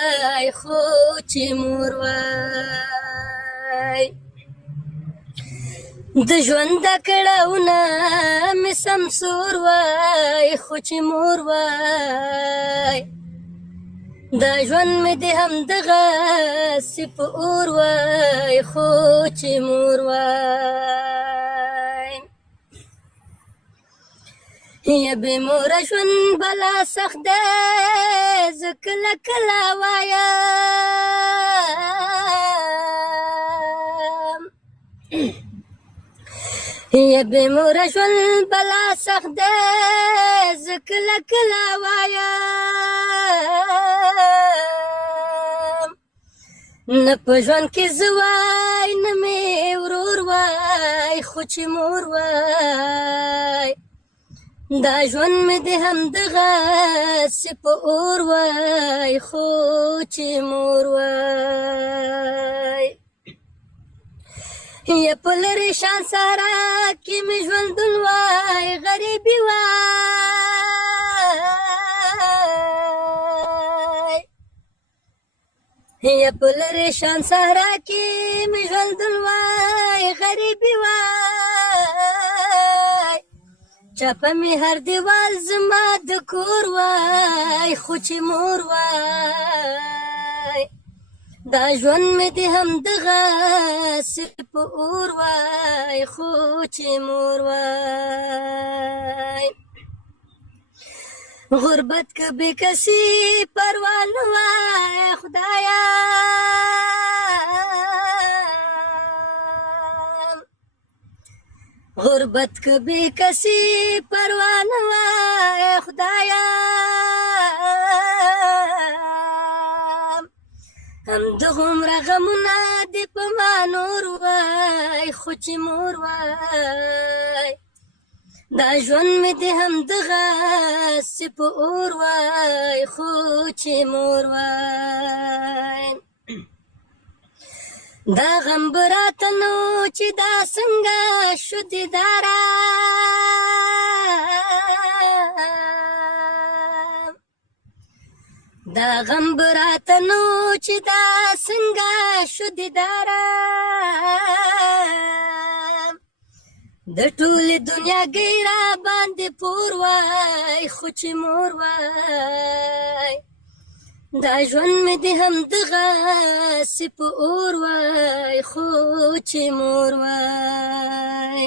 وای خو چې مور وای د ژوند د کړهونه مې سمسور وای خو چې مور وای دا ژوند مې د همدغسې په اور وای خو چې مور وای یا بې موره ژوند بلا سخت دی زه کله کله وایم یا بې موره ژوند بلا سخت دی زه کله کله وایم نه په ژوند کې زه وای نه مې ورور وای خو چې مور وای دا ژوند مې د همدغسې په اور وای خو چې مور وای یا په لرې شان سره کې مې ژوندون وای غریبي وای یا په لرې شان سره کې مې ژوندون وای غریبي وای چاپه مې هر دیوال زما د کور وای خو چې مور وای دا ژوند مې د همدغسې په اور وای خو چې مور وای غربت که بې کسي پروا نه وای خدایا غربت که بې کسي پروا نه وای خدایا همدغومره غمونه دې په ما نور وای خو چې مور وای دا ژوند مې د همدغسې په اور وای خو چې مور وای دا غم به راته نو چې دا څنګه شو دیداره دا غم به راته نو چې دا څنګه شو دیداره د ټولې دنیا ګیره باندې پور وای خو چې مور وای دا ژوند مې د همدغسې په اور وای خو چې مور وای